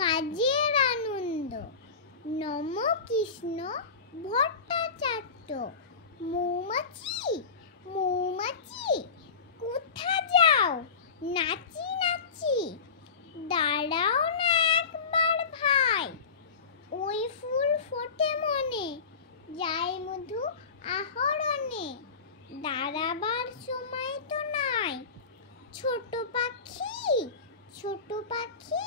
কাজের আনন্দ। নম কৃষ্ণ ভট্টাচার্য। মৌমাছি মৌমাছি কোথা যাও নাচি নাচি, দাঁড়াও না একবার ভাই, ওই ফুল ফোটে মনে যায় মধু আহরণে, দাঁড়াবার সময় তো নাই। ছোট পাখি